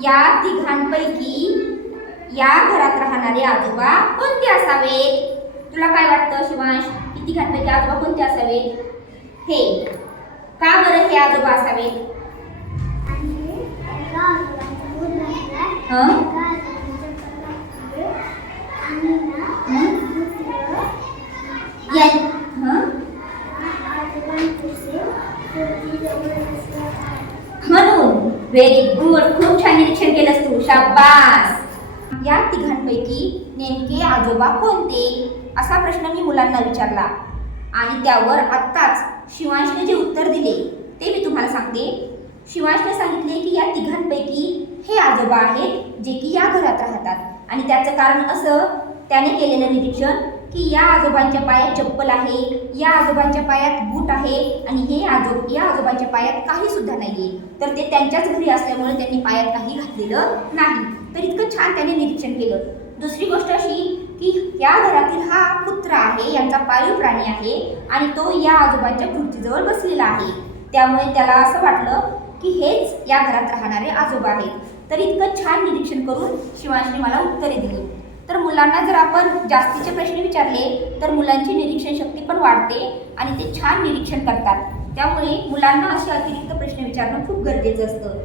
या तिघांपैकी या घरात राहणारे आजोबा कोणते असावेत तुला काय वाटतं शिवांश? की तिघांपैकी आजोबा कोणते असावेत हे का बरं हे आजोबा असावेत हं? व्हेरी गुड खूप छान निरीक्षण केलंस तू शाबास. या तिघांपैकी नेमके आजोबा कोणते? असा प्रश्न मी मुलांना विचारला. आणि त्यावर आत्ताच शिवांशने जे उत्तर दिले ते मी तुम्हाला सांगते. शिवांशने सांगितले की या तिघांपैकी हे आजोबा आहेत जे की या घरात राहतात. आणि त्याचं कारण असं त्याने केलेलं निरीक्षण की या आजोबांच्या पायात चप्पल आहे या आजोबांच्या पायात बूट आहे आणि हे आजो या आजोबांच्या पायात काही सुद्धा नाहीये. तर ते त्यांच्याच घरी असल्यामुळे त्यांनी पायात काही घातलेलं नाही. तर इतकं छान त्याने निरीक्षण केलं. दुसरी गोष्ट अशी की या घरातील हा पुत्र आहे यांचा पाळीव प्राणी आहे आणि तो या आजोबांच्या खुर्चीजवळ बसलेला आहे. त्यामुळे त्याला असं वाटलं की हेच या घरात राहणारे आजोबा आहेत. तर इतकं छान निरीक्षण करून शिवांशने मला उत्तरे दिली. मुलांना जर आपण जास्तीचे प्रश्न विचारले तर मुलांची निरीक्षण शक्ती पण वाढते आणि ते छान निरीक्षण करतात. त्यामुळे मुलांना असे अतिरिक्त प्रश्न विचारणं खूप गरजेचं असतं.